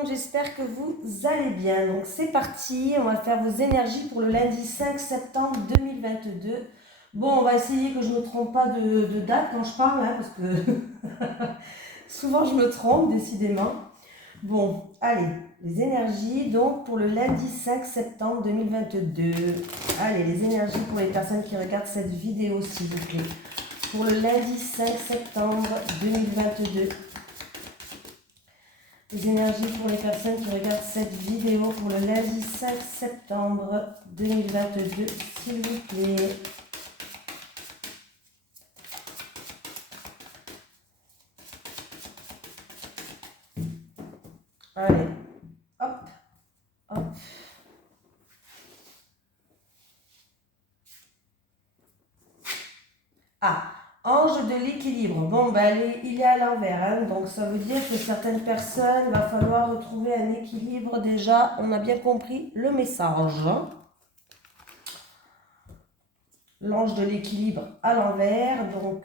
monde, j'espère que vous allez bien. Donc c'est parti, on va faire vos énergies pour le lundi 5 septembre 2022. Bon, on va essayer que je ne me trompe pas de date quand je parle, hein, parce que souvent je me trompe, décidément. Bon, allez, les énergies donc pour le lundi 5 septembre 2022. Allez, les énergies pour les personnes qui regardent cette vidéo, s'il vous plaît. Pour le lundi 5 septembre 2022. Les énergies pour les personnes qui regardent cette vidéo pour le lundi 5 septembre 2022, s'il vous plaît. Allez, hop, hop. Ah, ange de l'équilibre. Bon, ben, il est à l'envers, hein, donc ça veut dire que certaines personnes, il va falloir retrouver un équilibre déjà. On a bien compris le message. L'ange de l'équilibre à l'envers, donc...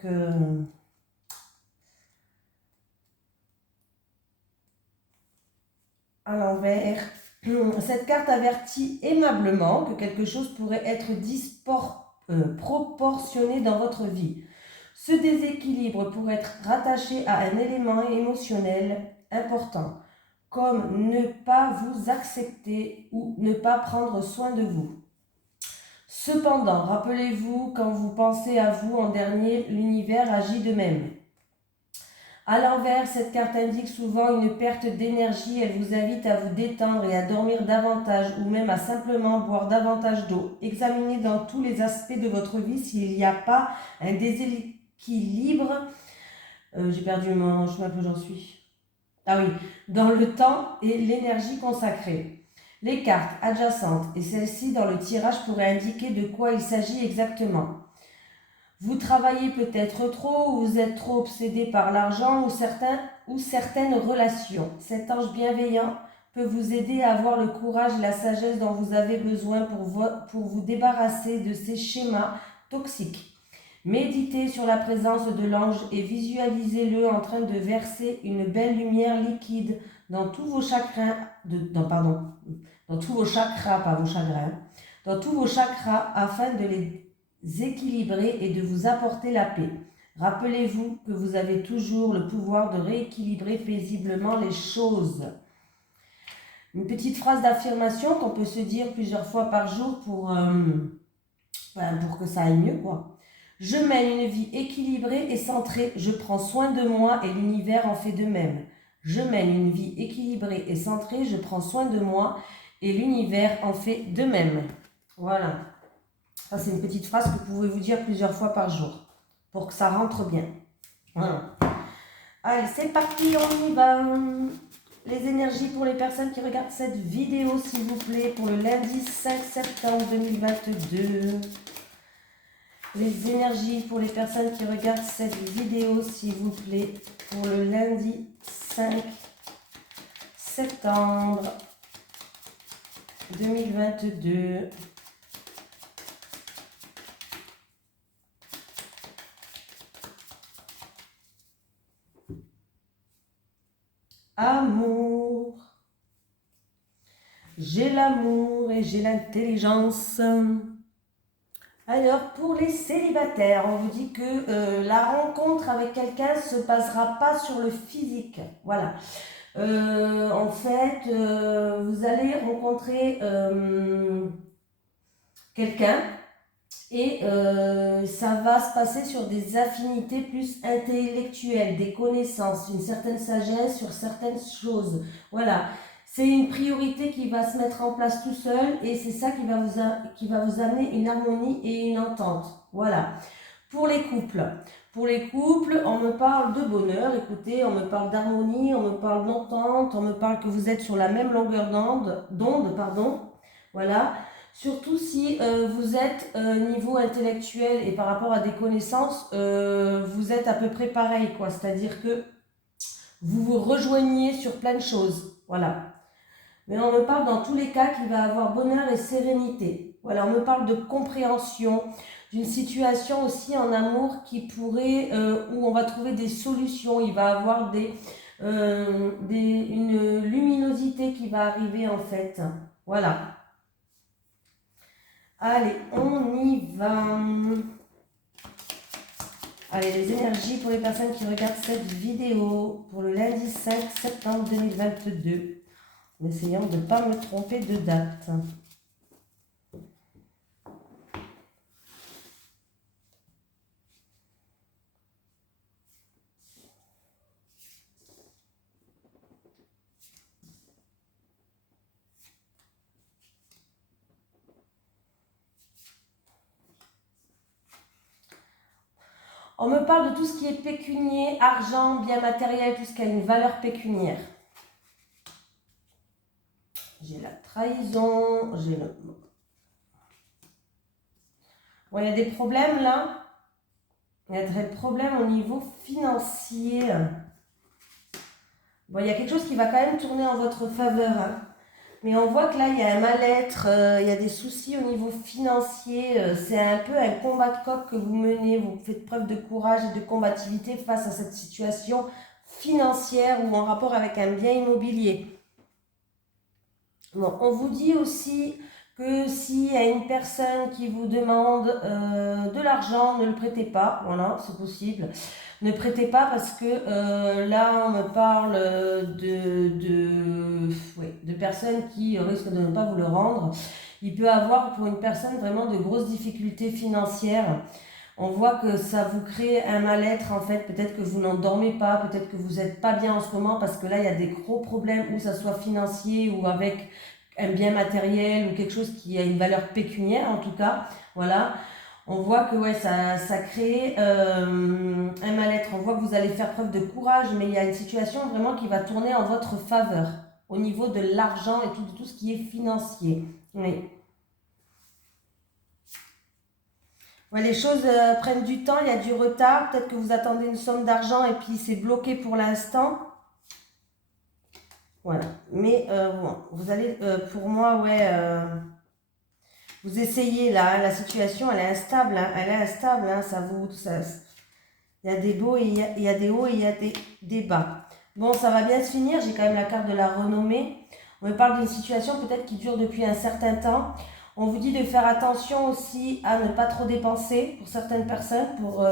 à l'envers. Cette carte avertit aimablement que quelque chose pourrait être proportionné dans votre vie. Ce déséquilibre pourrait être rattaché à un élément émotionnel important, comme ne pas vous accepter ou ne pas prendre soin de vous. Cependant, rappelez-vous, quand vous pensez à vous en dernier, l'univers agit de même. À l'envers, cette carte indique souvent une perte d'énergie. Elle vous invite à vous détendre et à dormir davantage ou même à simplement boire davantage d'eau. Examinez dans tous les aspects de votre vie s'il n'y a pas un déséquilibre. J'ai perdu mon... Je sais pas où j'en suis. Ah oui, dans le temps et l'énergie consacrée. Les cartes adjacentes et celles-ci dans le tirage pourraient indiquer de quoi il s'agit exactement. Vous travaillez peut-être trop, ou vous êtes trop obsédé par l'argent ou certaines relations. Cet ange bienveillant peut vous aider à avoir le courage et la sagesse dont vous avez besoin pour vous débarrasser de ces schémas toxiques. Méditez sur la présence de l'ange et visualisez-le en train de verser une belle lumière liquide dans tous vos chakras, dans tous vos chakras, pas vos chagrins, dans tous vos chakras afin de les équilibrer et de vous apporter la paix. Rappelez-vous que vous avez toujours le pouvoir de rééquilibrer paisiblement les choses. Une petite phrase d'affirmation qu'on peut se dire plusieurs fois par jour pour que ça aille mieux, quoi. Je mène une vie équilibrée et centrée, je prends soin de moi et l'univers en fait de même. Je mène une vie équilibrée et centrée, je prends soin de moi et l'univers en fait de même. Voilà. Ça, c'est une petite phrase que vous pouvez vous dire plusieurs fois par jour pour que ça rentre bien. Voilà. Allez, c'est parti, on y va. Les énergies pour les personnes qui regardent cette vidéo, s'il vous plaît, pour le lundi 5 septembre 2022. Les énergies pour les personnes qui regardent cette vidéo, s'il vous plaît, pour le lundi 5 septembre 2022. Amour. J'ai l'amour et j'ai l'intelligence. Alors, pour les célibataires, on vous dit que la rencontre avec quelqu'un ne se passera pas sur le physique. Voilà. En fait, vous allez rencontrer quelqu'un et ça va se passer sur des affinités plus intellectuelles, des connaissances, une certaine sagesse sur certaines choses. Voilà. C'est une priorité qui va se mettre en place tout seul et c'est ça qui va vous amener une harmonie et une entente. Voilà. Pour les couples, on me parle de bonheur, écoutez, on me parle d'harmonie, on me parle d'entente, on me parle que vous êtes sur la même longueur d'onde, voilà. Surtout si vous êtes niveau intellectuel et par rapport à des connaissances, vous êtes à peu près pareil, quoi. C'est-à-dire que vous vous rejoignez sur plein de choses, voilà. Mais on me parle dans tous les cas qu'il va avoir bonheur et sérénité. Voilà, on me parle de compréhension, d'une situation aussi en amour qui pourrait, où on va trouver des solutions. Il va avoir une luminosité qui va arriver en fait. Voilà. Allez, on y va. Allez, les énergies pour les personnes qui regardent cette vidéo pour le lundi 5 septembre 2022. En essayant de ne pas me tromper de date. On me parle de tout ce qui est pécunier, argent, bien matériel, tout ce qui a une valeur pécuniaire. J'ai la trahison, j'ai le... Bon, il y a des problèmes là. Il y a des problèmes au niveau financier. Bon, il y a quelque chose qui va quand même tourner en votre faveur. Hein. Mais on voit que là, il y a un mal-être, il y a des soucis au niveau financier. C'est un peu un combat de coq que vous menez. Vous faites preuve de courage et de combativité face à cette situation financière ou en rapport avec un bien immobilier. Bon, on vous dit aussi que s'il y a une personne qui vous demande de l'argent, ne le prêtez pas. Voilà, c'est possible. Ne prêtez pas parce que là, on me parle de personnes qui risquent de ne pas vous le rendre. Il peut avoir pour une personne vraiment de grosses difficultés financières. On voit que ça vous crée un mal-être en fait. Peut-être que vous n'en dormez pas, peut-être que vous n'êtes pas bien en ce moment parce que là, il y a des gros problèmes, où ça soit financier ou avec un bien matériel ou quelque chose qui a une valeur pécuniaire en tout cas. Voilà. On voit que ouais, ça crée un mal-être. On voit que vous allez faire preuve de courage, mais il y a une situation vraiment qui va tourner en votre faveur au niveau de l'argent et tout ce qui est financier. Oui. Ouais, les choses prennent du temps, il y a du retard. Peut-être que vous attendez une somme d'argent et puis c'est bloqué pour l'instant. Voilà. Mais bon, vous allez, pour moi, ouais... vous essayez là, hein, la situation elle est instable, hein, hein, il y a des beaux et il y a des hauts et il y a des bas. Bon, ça va bien se finir, j'ai quand même la carte de la renommée. On me parle d'une situation peut-être qui dure depuis un certain temps. On vous dit de faire attention aussi à ne pas trop dépenser pour certaines personnes, pour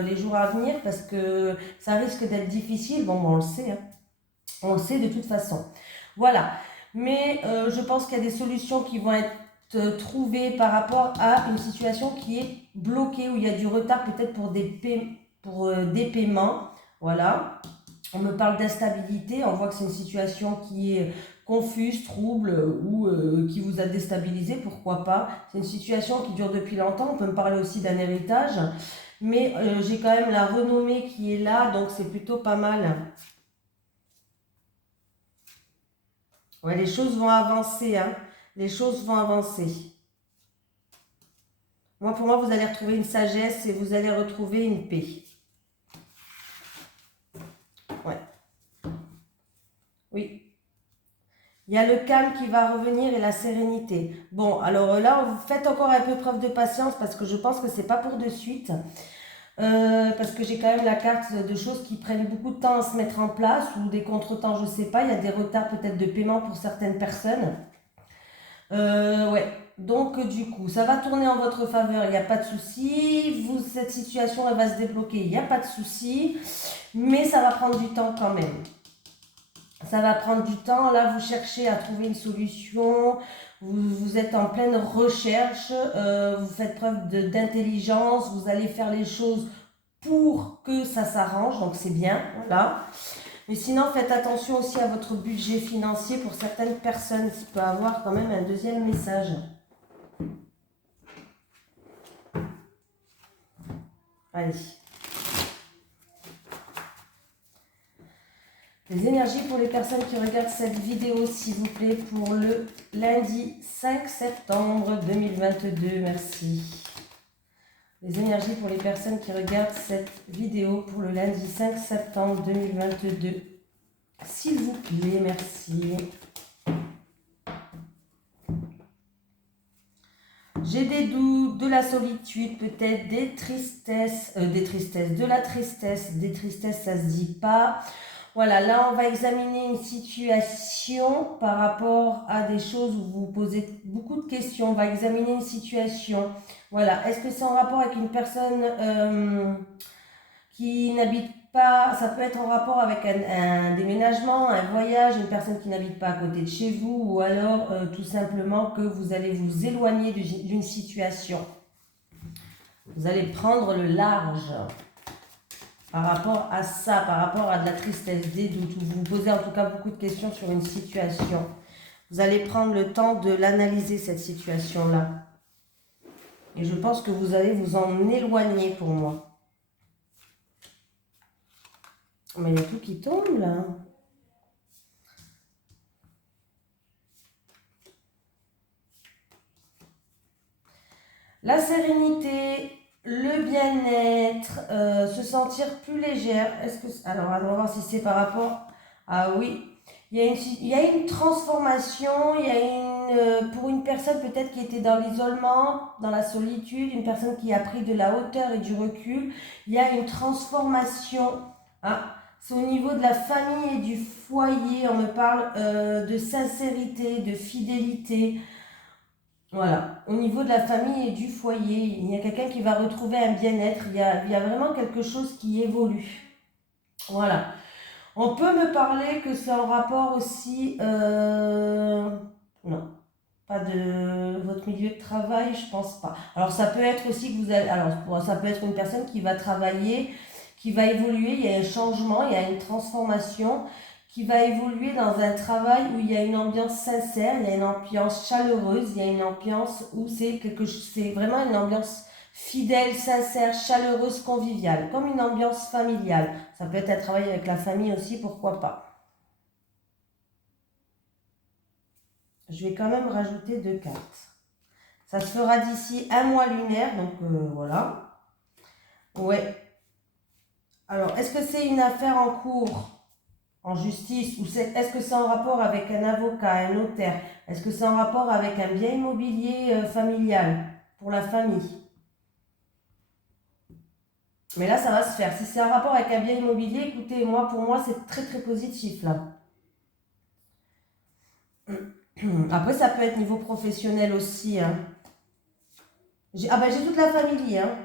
les jours à venir, parce que ça risque d'être difficile. Bon, on le sait, hein. On le sait de toute façon. Voilà, mais je pense qu'il y a des solutions qui vont être trouver par rapport à une situation qui est bloquée, où il y a du retard peut-être pour des paiements. Voilà. On me parle d'instabilité, on voit que c'est une situation qui est confuse, trouble ou qui vous a déstabilisé, pourquoi pas. C'est une situation qui dure depuis longtemps, on peut me parler aussi d'un héritage, mais j'ai quand même la renommée qui est là, donc c'est plutôt pas mal. Ouais, les choses vont avancer, hein. Les choses vont avancer. Moi, pour moi, vous allez retrouver une sagesse et vous allez retrouver une paix. Ouais. Oui. Il y a le calme qui va revenir et la sérénité. Bon, alors là, vous faites encore un peu preuve de patience parce que je pense que c'est pas pour de suite. Parce que j'ai quand même la carte de choses qui prennent beaucoup de temps à se mettre en place ou des contretemps, je sais pas. Il y a des retards peut-être de paiement pour certaines personnes. Ouais. Donc du coup, ça va tourner en votre faveur, il n'y a pas de souci. Cette situation, elle va se débloquer, il n'y a pas de souci. Mais ça va prendre du temps quand même. Ça va prendre du temps. Là, vous cherchez à trouver une solution. Vous êtes en pleine recherche. Vous faites preuve d'intelligence. Vous allez faire les choses pour que ça s'arrange. Donc c'est bien, voilà. Mais sinon, faites attention aussi à votre budget financier pour certaines personnes. Ça peut avoir quand même un deuxième message. Allez. Les énergies pour les personnes qui regardent cette vidéo, s'il vous plaît, pour le lundi 5 septembre 2022. Merci. Les énergies pour les personnes qui regardent cette vidéo pour le lundi 5 septembre 2022. S'il vous plaît, merci. J'ai des doutes, de la solitude, peut-être des tristesses, de la tristesse, des tristesses, ça se dit pas. Voilà, là on va examiner une situation par rapport à des choses où vous posez beaucoup de questions. On va examiner une situation. Voilà, est-ce que c'est en rapport avec une personne qui n'habite pas, ça peut être en rapport avec un déménagement, un voyage, une personne qui n'habite pas à côté de chez vous, ou alors tout simplement que vous allez vous éloigner d'une situation. Vous allez prendre le large par rapport à ça, par rapport à de la tristesse, des doutes, vous vous posez en tout cas beaucoup de questions sur une situation. Vous allez prendre le temps de l'analyser, cette situation-là. Et je pense que vous allez vous en éloigner pour moi. Mais il y a tout qui tombe là. La sérénité, le bien-être, se sentir plus légère. Est-ce que alors, on va voir si c'est par rapport. Ah oui, il y a une transformation. Il y a pour une personne peut-être qui était dans l'isolement, dans la solitude, une personne qui a pris de la hauteur et du recul. Il y a une transformation. Ah, c'est au niveau de la famille et du foyer. On me parle de sincérité, de fidélité. Voilà, au niveau de la famille et du foyer, il y a quelqu'un qui va retrouver un bien-être, il y a vraiment quelque chose qui évolue. Voilà. On peut me parler que c'est en rapport aussi... non, pas de votre milieu de travail, je pense pas. Alors ça peut être aussi que vous allez... Alors ça peut être une personne qui va travailler, qui va évoluer, il y a un changement, il y a une transformation qui va évoluer dans un travail où il y a une ambiance sincère, il y a une ambiance chaleureuse, il y a une ambiance où c'est vraiment une ambiance fidèle, sincère, chaleureuse, conviviale, comme une ambiance familiale. Ça peut être un travail avec la famille aussi, pourquoi pas. Je vais quand même rajouter 2 cartes. Ça se fera d'ici un mois lunaire, donc voilà. Ouais. Alors, est-ce que c'est une affaire en cours en justice, ou est-ce que c'est en rapport avec un avocat, un notaire? Est-ce que c'est en rapport avec un bien immobilier familial, pour la famille? Mais là, ça va se faire. Si c'est en rapport avec un bien immobilier, écoutez, pour moi, c'est très très positif là. Après, ça peut être niveau professionnel aussi. Hein. J'ai toute la famille. Hein.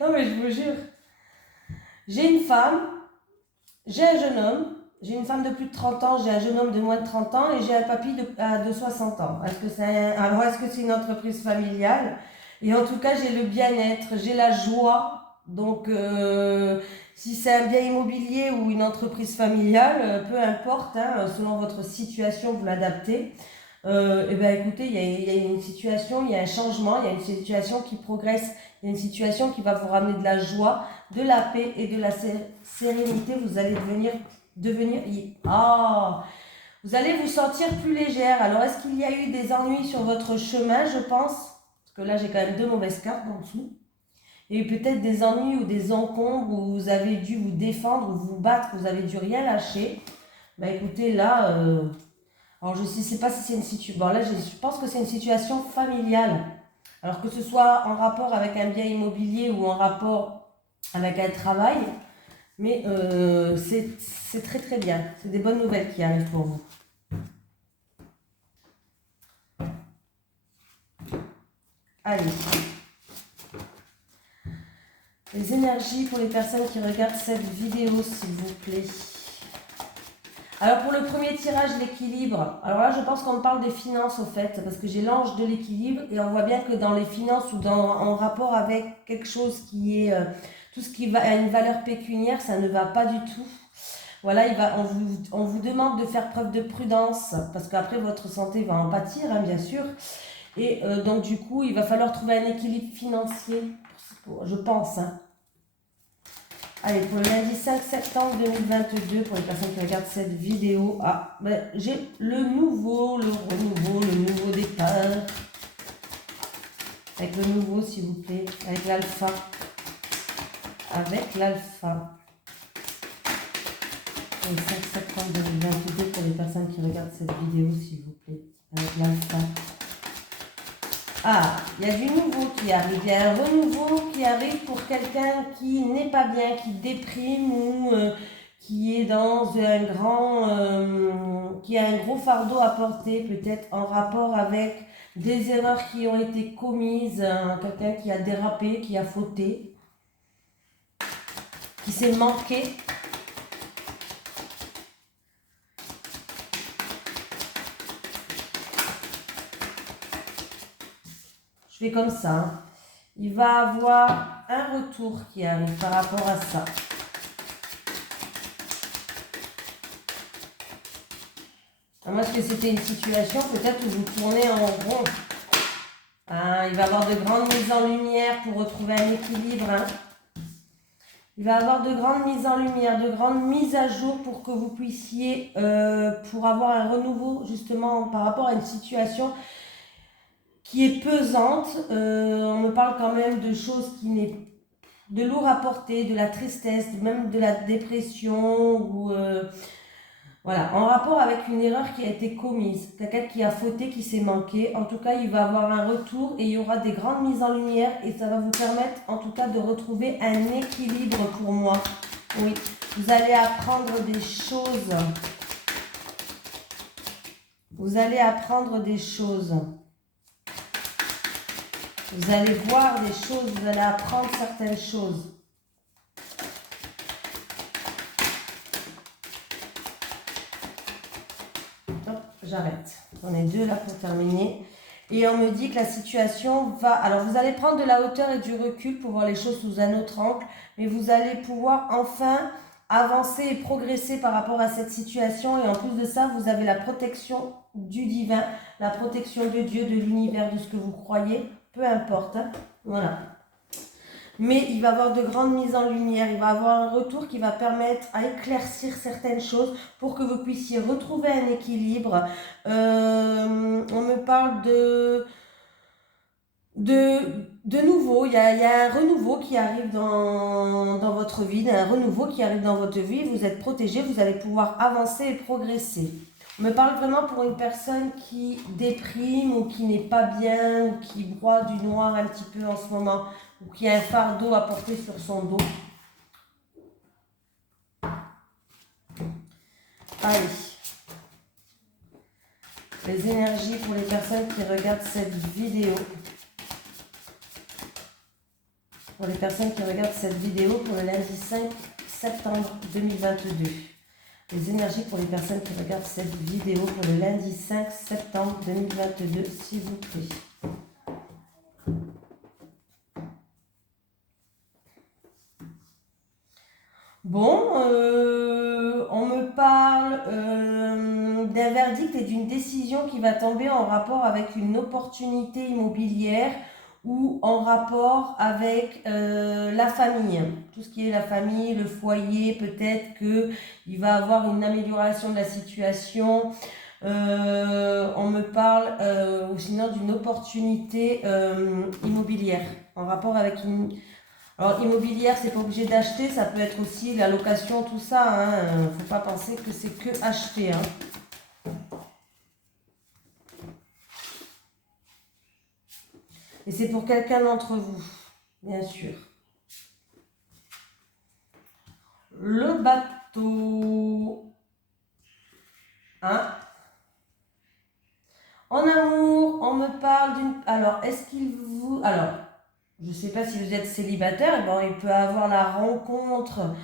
Non, mais je vous jure. J'ai une femme, j'ai un jeune homme, j'ai une femme de plus de 30 ans, j'ai un jeune homme de moins de 30 ans et j'ai un papy de 60 ans. Est-ce que c'est une entreprise familiale? Et en tout cas, j'ai le bien-être, j'ai la joie. Donc, si c'est un bien immobilier ou une entreprise familiale, peu importe, hein, selon votre situation, vous l'adaptez. Eh bien, écoutez, il y a une situation, il y a un changement, il y a une situation qui progresse, il y a une situation qui va vous ramener de la joie, de la paix et de la sérénité. Vous allez vous allez vous sentir plus légère. Alors, est-ce qu'il y a eu des ennuis sur votre chemin, je pense? Parce que là, j'ai quand même 2 mauvaises cartes en dessous. Il y a eu peut-être des ennuis ou des encombres où vous avez dû vous défendre ou vous battre, vous avez dû rien lâcher. Ben, écoutez, là... alors, je ne sais pas si c'est une situation... Bon, là, je pense que c'est une situation familiale. Alors, que ce soit en rapport avec un bien immobilier ou en rapport avec un travail, mais c'est très très bien. C'est des bonnes nouvelles qui arrivent pour vous. Allez. Les énergies pour les personnes qui regardent cette vidéo, s'il vous plaît. Alors pour le premier tirage, l'équilibre. Alors là, je pense qu'on parle des finances au fait, parce que j'ai l'ange de l'équilibre et on voit bien que dans les finances ou en rapport avec quelque chose qui est tout ce qui a une valeur pécuniaire, ça ne va pas du tout. Voilà, on vous demande de faire preuve de prudence, parce qu'après votre santé va en pâtir, hein, bien sûr. Et donc du coup, il va falloir trouver un équilibre financier, je pense. Hein. Allez, pour le lundi 5 septembre 2022, pour les personnes qui regardent cette vidéo, j'ai le nouveau départ. Avec le nouveau, s'il vous plaît, avec l'alpha. Avec l'alpha. Le 5 septembre 2022, pour les personnes qui regardent cette vidéo, s'il vous plaît, avec l'alpha. Ah, il y a du nouveau qui arrive. Il y a un renouveau qui arrive pour quelqu'un qui n'est pas bien, qui déprime ou qui est dans un qui a un gros fardeau à porter, peut-être en rapport avec des erreurs qui ont été commises, quelqu'un qui a dérapé, qui a fauté, qui s'est manqué. Je fais comme ça. Hein. Il va avoir un retour qui arrive par rapport à ça. À moins que c'était une situation peut-être où vous tournez en rond. Hein, il va avoir de grandes mises en lumière pour retrouver un équilibre. Hein. Il va avoir de grandes mises en lumière, de grandes mises à jour pour que vous puissiez, pour avoir un renouveau justement par rapport à une situation qui est pesante. On me parle quand même de choses qui n'est de lourd à porter, de la tristesse, même de la dépression ou voilà, en rapport avec une erreur qui a été commise, quelqu'un qui a fauté, qui s'est manqué. En tout cas, il va avoir un retour et il y aura des grandes mises en lumière et ça va vous permettre en tout cas de retrouver un équilibre pour moi. Oui, vous allez apprendre des choses. Vous allez apprendre des choses. Vous allez voir des choses, vous allez apprendre certaines choses. J'arrête. J'en ai deux là pour terminer. Et on me dit que la situation va... Alors, vous allez prendre de la hauteur et du recul pour voir les choses sous un autre angle. Mais vous allez pouvoir enfin avancer et progresser par rapport à cette situation. Et en plus de ça, vous avez la protection du divin, la protection de Dieu, de l'univers, de ce que vous croyez. Peu importe. Hein. Voilà. Mais il va avoir de grandes mises en lumière, il va avoir un retour qui va permettre à éclaircir certaines choses pour que vous puissiez retrouver un équilibre. On me parle de nouveau, il y a un renouveau qui arrive dans votre vie, un renouveau qui arrive dans votre vie, vous êtes protégé, vous allez pouvoir avancer et progresser. On me parle vraiment pour une personne qui déprime ou qui n'est pas bien ou qui broie du noir un petit peu en ce moment ou qui a un fardeau à porter sur son dos. Allez. Les énergies pour les personnes qui regardent cette vidéo. Pour les personnes qui regardent cette vidéo pour le lundi 5 septembre 2022. Les énergies pour les personnes qui regardent cette vidéo pour le lundi 5 septembre 2022, s'il vous plaît. Bon, on me parle d'un verdict et d'une décision qui va tomber en rapport avec une opportunité immobilière ou en rapport avec la famille. Tout ce qui est la famille, le foyer, peut-être qu'il va avoir une amélioration de la situation. On me parle ou sinon d'une opportunité immobilière en rapport avec une... Alors, immobilière, c'est pas obligé d'acheter, ça peut être aussi la location, tout ça. Hein. Faut pas penser que c'est que acheter. Hein. Et c'est pour quelqu'un d'entre vous, bien sûr. Le bateau. Hein? En amour, on me parle d'une... Alors, est-ce qu'il vous... Alors, je ne sais pas si vous êtes célibataire, bon, il peut avoir la rencontre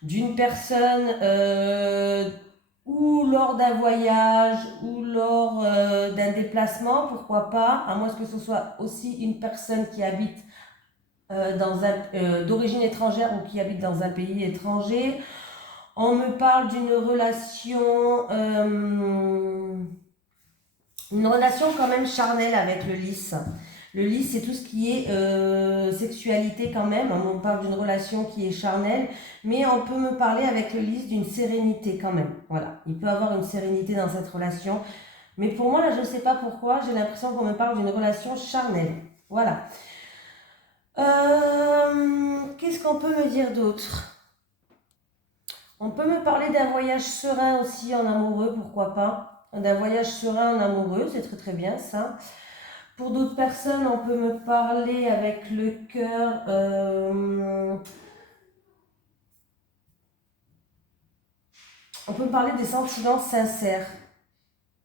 d'une personne ou lors d'un voyage ou lors d'un déplacement, pourquoi pas, à moins que ce soit aussi une personne qui habite d'origine étrangère ou qui habite dans un pays étranger. On me parle d'une relation, une relation quand même charnelle avec le lys. Le lys, c'est tout ce qui est sexualité quand même. On parle d'une relation qui est charnelle, mais on peut me parler avec le lys d'une sérénité quand même. Voilà, il peut avoir une sérénité dans cette relation. Mais pour moi, là, je ne sais pas pourquoi, j'ai l'impression qu'on me parle d'une relation charnelle. Voilà. Qu'est-ce qu'on peut me dire d'autre? On peut me parler d'un voyage serein aussi en amoureux, pourquoi pas. D'un voyage serein en amoureux, c'est très très bien ça. Pour d'autres personnes, on peut me parler avec le cœur. On peut me parler des sentiments sincères.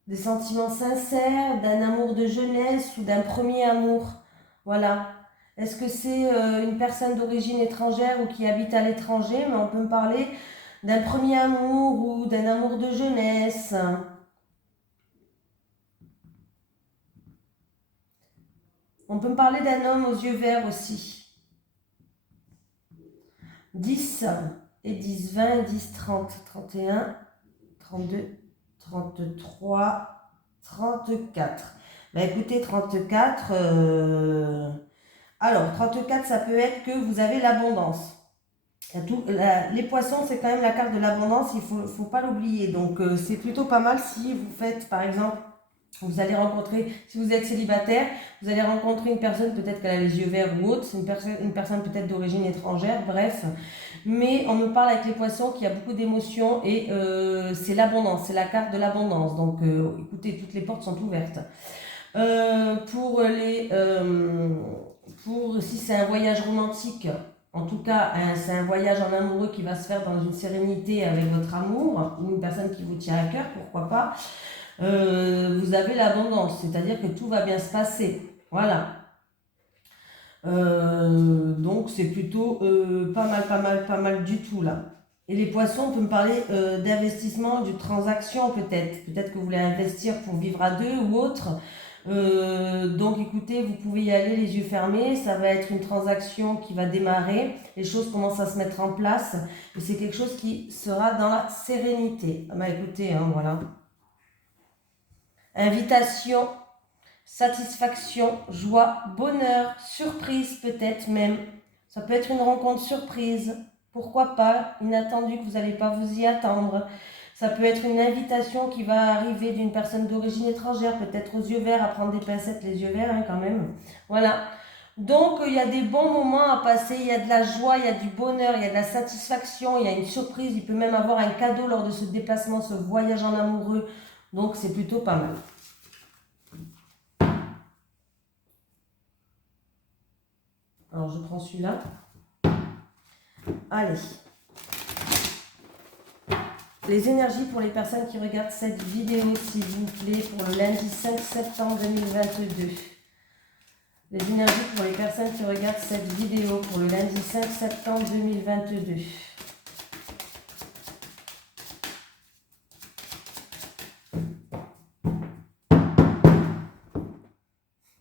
Des sentiments sincères, d'un amour de jeunesse ou d'un premier amour. Voilà. Est-ce que c'est une personne d'origine étrangère ou qui habite à l'étranger? Mais on peut me parler d'un premier amour ou d'un amour de jeunesse. On peut me parler d'un homme aux yeux verts aussi. 10 et 10, 20, 10, 30, 31, 32, 33, 34. Bah écoutez, 34, alors 34, ça peut être que vous avez l'abondance. Les poissons, c'est quand même la carte de l'abondance, il faut pas l'oublier. Donc c'est plutôt pas mal si vous faites, par exemple, vous allez rencontrer, si vous êtes célibataire, vous allez rencontrer une personne, peut-être qu'elle a les yeux verts ou autre, c'est une personne peut-être d'origine étrangère, bref. Mais on me parle avec les poissons qu'il y a beaucoup d'émotions et c'est l'abondance, c'est la carte de l'abondance. Donc écoutez, toutes les portes sont ouvertes. Pour si c'est un voyage romantique, en tout cas, c'est un voyage en amoureux qui va se faire dans une sérénité avec votre amour, ou une personne qui vous tient à cœur, pourquoi pas. Vous avez l'abondance, c'est-à-dire que tout va bien se passer. Voilà. Donc c'est plutôt pas mal du tout là. Et les poissons, on peut me parler d'investissement, de transaction peut-être. Peut-être que vous voulez investir pour vivre à deux ou autre. Donc écoutez, vous pouvez y aller les yeux fermés, ça va être une transaction qui va démarrer, les choses commencent à se mettre en place et c'est quelque chose qui sera dans la sérénité. Ah bah écoutez, hein, voilà. Invitation, satisfaction, joie, bonheur, surprise peut-être même. Ça peut être une rencontre surprise, pourquoi pas, inattendue que vous n'allez pas vous y attendre. Ça peut être une invitation qui va arriver d'une personne d'origine étrangère, peut-être aux yeux verts, à prendre des pincettes, les yeux verts hein, quand même. Voilà. Donc il y a des bons moments à passer, il y a de la joie, il y a du bonheur, il y a de la satisfaction, il y a une surprise, il peut même avoir un cadeau lors de ce déplacement, ce voyage en amoureux. Donc c'est plutôt pas mal. Alors je prends celui-là. Allez. Les énergies pour les personnes qui regardent cette vidéo, s'il vous plaît, pour le lundi 5 septembre 2022. Les énergies pour les personnes qui regardent cette vidéo pour le lundi 5 septembre 2022.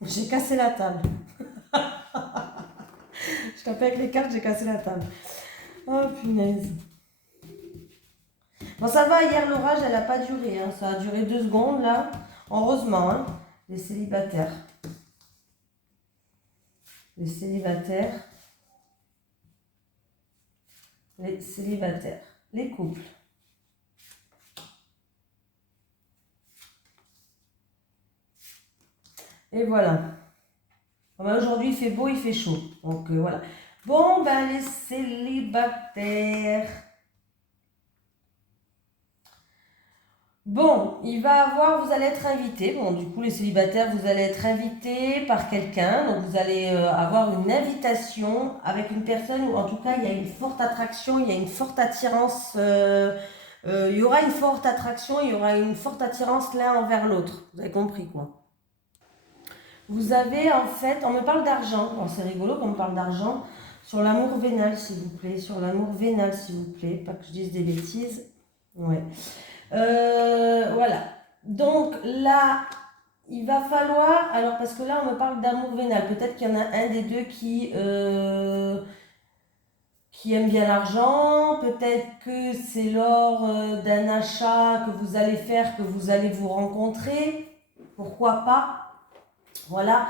J'ai cassé la table. Je tapais avec les cartes, j'ai cassé la table. Oh punaise. Bon, ça va, hier l'orage, elle n'a pas duré. Hein. Ça a duré 2 secondes là. Heureusement, hein. Les célibataires. Les célibataires. Les célibataires. Les couples. Et voilà. Ben, aujourd'hui, il fait beau, il fait chaud. Donc voilà. Bon, ben les célibataires. Bon, il va avoir, vous allez être invité. Bon, du coup, les célibataires, vous allez être invité par quelqu'un. Donc, vous allez avoir une invitation avec une personne où, en tout cas, il y a une forte attraction, il y a une forte attirance. Il y aura une forte attraction, il y aura une forte attirance l'un envers l'autre. Vous avez compris, quoi. Vous avez, en fait, on me parle d'argent. Bon, c'est rigolo qu'on me parle d'argent. Sur l'amour vénal, s'il vous plaît. Sur l'amour vénal, s'il vous plaît. Pas que je dise des bêtises. Ouais. Voilà. Donc là, il va falloir. Alors, parce que là, on me parle d'amour vénal. Peut-être qu'il y en a un des deux qui aime bien l'argent. Peut-être que c'est lors d'un achat que vous allez faire, que vous allez vous rencontrer. Pourquoi pas? Voilà.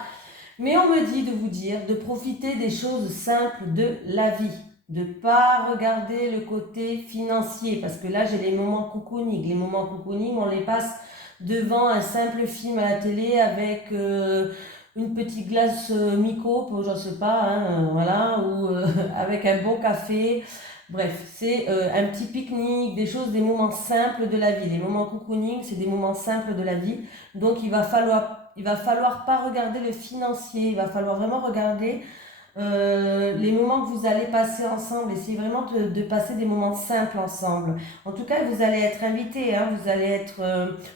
Mais on me dit de vous dire de profiter des choses simples de la vie. De ne pas regarder le côté financier, parce que là j'ai les moments cocooning. Les moments cocooning, on les passe devant un simple film à la télé avec une petite glace Miko, je sais pas, hein, voilà, ou avec un bon café. Bref, c'est un petit pique-nique, des choses, des moments simples de la vie. Les moments cocooning, c'est des moments simples de la vie. Donc il va falloir il va falloir pas regarder le financier, il va falloir vraiment regarder les moments que vous allez passer ensemble. Essayez vraiment de passer des moments simples ensemble. En tout cas, vous allez être invité, hein, vous allez être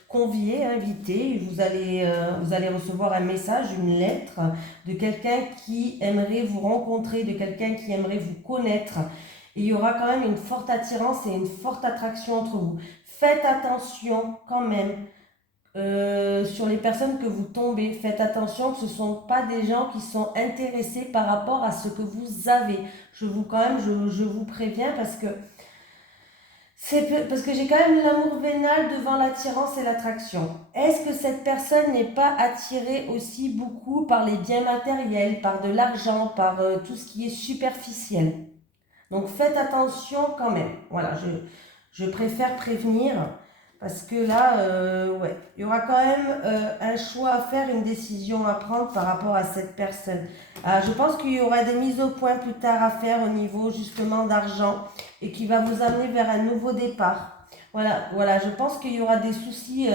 convié, invité. Vous allez recevoir un message, une lettre de quelqu'un qui aimerait vous rencontrer, de quelqu'un qui aimerait vous connaître. Et il y aura quand même une forte attirance et une forte attraction entre vous. Faites attention quand même sur les personnes que vous tombez. Faites attention que ce ne sont pas des gens qui sont intéressés par rapport à ce que vous avez. Je vous préviens parce que j'ai quand même l'amour vénal devant l'attirance et l'attraction. Est-ce que cette personne n'est pas attirée aussi beaucoup par les biens matériels, par de l'argent, par tout ce qui est superficiel? Donc faites attention quand même. Voilà, je préfère prévenir. Parce que là, ouais, il y aura quand même un choix à faire, une décision à prendre par rapport à cette personne. Je pense qu'il y aura des mises au point plus tard à faire au niveau justement d'argent et qui va vous amener vers un nouveau départ. Voilà, je pense qu'il y aura des soucis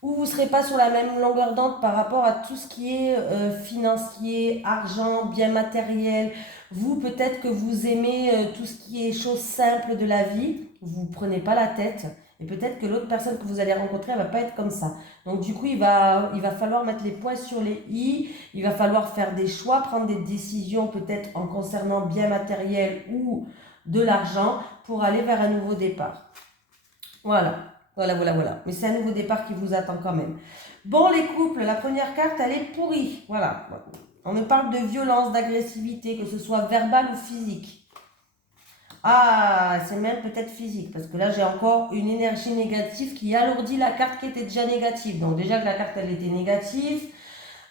où vous ne serez pas sur la même longueur d'onde par rapport à tout ce qui est financier, argent, bien matériel. Vous, peut-être que vous aimez tout ce qui est choses simples de la vie, vous ne prenez pas la tête. Et peut-être que l'autre personne que vous allez rencontrer, elle ne va pas être comme ça. Donc du coup, il va falloir mettre les points sur les i, il va falloir faire des choix, prendre des décisions peut-être en concernant bien matériel ou de l'argent pour aller vers un nouveau départ. Voilà. Mais c'est un nouveau départ qui vous attend quand même. Bon, les couples, la première carte, elle est pourrie. Voilà. On me parle de violence, d'agressivité, que ce soit verbal ou physique. C'est même peut-être physique, parce que là, j'ai encore une énergie négative qui alourdit la carte qui était déjà négative. Donc déjà que la carte, elle était négative.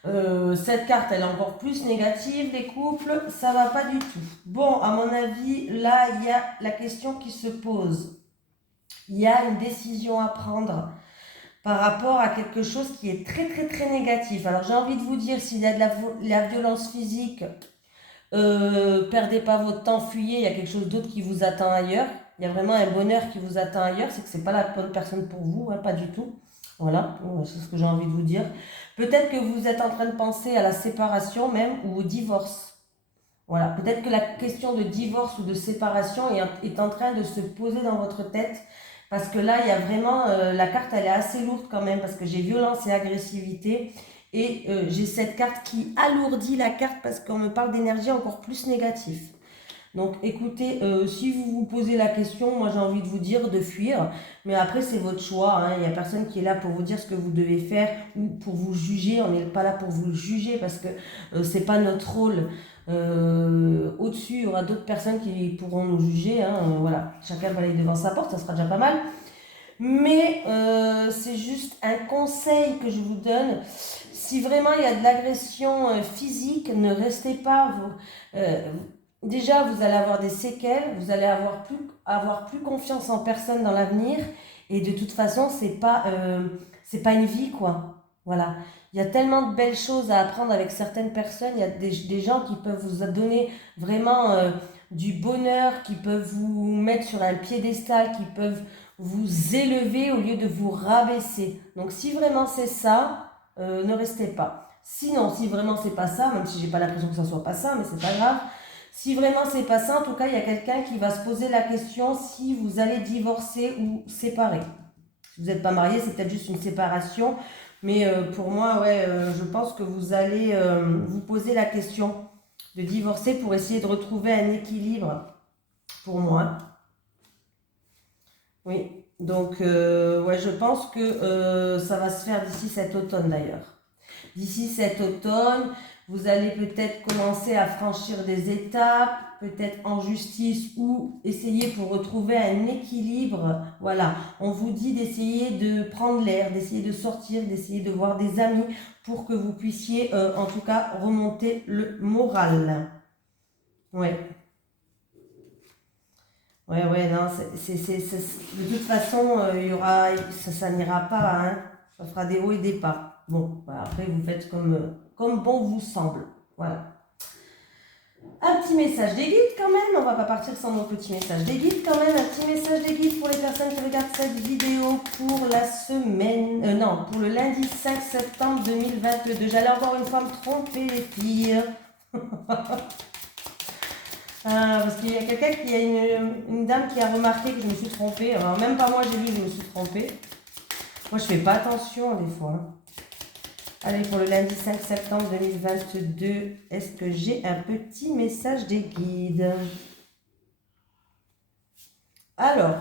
Cette carte, elle est encore plus négative. Les couples, ça va pas du tout. Bon, à mon avis, là, il y a la question qui se pose. Il y a une décision à prendre par rapport à quelque chose qui est très très très négatif. Alors j'ai envie de vous dire, s'il y a de la violence physique, perdez pas votre temps, fuyez, il y a quelque chose d'autre qui vous attend ailleurs. Il y a vraiment un bonheur qui vous attend ailleurs, c'est que c'est pas la bonne personne pour vous, hein, pas du tout. Voilà, c'est ce que j'ai envie de vous dire. Peut-être que vous êtes en train de penser à la séparation même ou au divorce. Voilà, peut-être que la question de divorce ou de séparation est en train de se poser dans votre tête. Parce que là, il y a vraiment, la carte, elle est assez lourde quand même, parce que j'ai violence et agressivité. Et j'ai cette carte qui alourdit la carte parce qu'on me parle d'énergie encore plus négative. Donc écoutez, si vous vous posez la question, moi j'ai envie de vous dire de fuir. Mais après, c'est votre choix, hein. Il n'y a personne qui est là pour vous dire ce que vous devez faire ou pour vous juger. On n'est pas là pour vous juger parce que c'est pas notre rôle. Au-dessus, il y aura d'autres personnes qui pourront nous juger, hein. Voilà, chacun va aller devant sa porte, ça sera déjà pas mal. Mais c'est juste un conseil que je vous donne. Si vraiment il y a de l'agression physique, ne restez pas. Déjà, vous allez avoir des séquelles, vous allez avoir plus confiance en personne dans l'avenir. Et de toute façon, c'est pas une vie, quoi. Voilà. Il y a tellement de belles choses à apprendre avec certaines personnes. Il y a des gens qui peuvent vous donner vraiment du bonheur, qui peuvent vous mettre sur un piédestal, qui peuvent vous élever au lieu de vous rabaisser. Donc si vraiment c'est ça, ne restez pas. Sinon, si vraiment c'est pas ça, même si j'ai pas l'impression que ça soit pas ça, mais c'est pas grave. Si vraiment c'est pas ça, en tout cas, il y a quelqu'un qui va se poser la question si vous allez divorcer ou séparer. Si vous n'êtes pas marié, c'est peut-être juste une séparation. Mais pour moi, ouais, je pense que vous allez vous poser la question de divorcer pour essayer de retrouver un équilibre pour moi. Oui, donc ouais, je pense que ça va se faire d'ici cet automne d'ailleurs. D'ici cet automne, vous allez peut-être commencer à franchir des étapes, peut-être en justice ou essayer pour retrouver un équilibre. Voilà, on vous dit d'essayer de prendre l'air, d'essayer de sortir, d'essayer de voir des amis pour que vous puissiez en tout cas remonter le moral. Ouais. Ouais, non, de toute façon, il y aura, ça n'ira pas, hein. Ça fera des hauts et des bas. Bon, bah, après, vous faites comme bon vous semble. Voilà. Un petit message des guides quand même, on va pas partir sans nos petits messages des guides quand même, un petit message des guides pour les personnes qui regardent cette vidéo pour la semaine, non, pour le lundi 5 septembre 2022. J'allais encore une fois me tromper les filles. Parce qu'il y a quelqu'un qui a une dame qui a remarqué que je me suis trompée. Alors même pas moi j'ai vu que je me suis trompée. Moi je fais pas attention des fois. Allez, pour le lundi 5 septembre 2022, est-ce que j'ai un petit message des guides? Alors,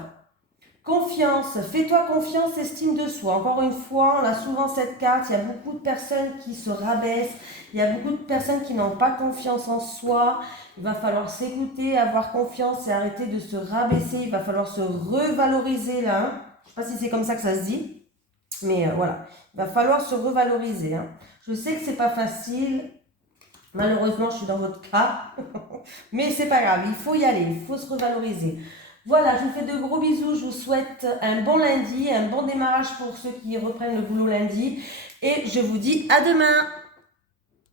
confiance, fais-toi confiance, estime de soi. Encore une fois, on a souvent cette carte, il y a beaucoup de personnes qui se rabaissent, il y a beaucoup de personnes qui n'ont pas confiance en soi. Il va falloir s'écouter, avoir confiance et arrêter de se rabaisser. Il va falloir se revaloriser là. Hein. Je ne sais pas si c'est comme ça que ça se dit, mais voilà. Il va falloir se revaloriser. Hein. Je sais que c'est pas facile. Malheureusement, je suis dans votre cas. Mais c'est pas grave, il faut y aller, il faut se revaloriser. Voilà, je vous fais de gros bisous. Je vous souhaite un bon lundi, un bon démarrage pour ceux qui reprennent le boulot lundi. Et je vous dis à demain.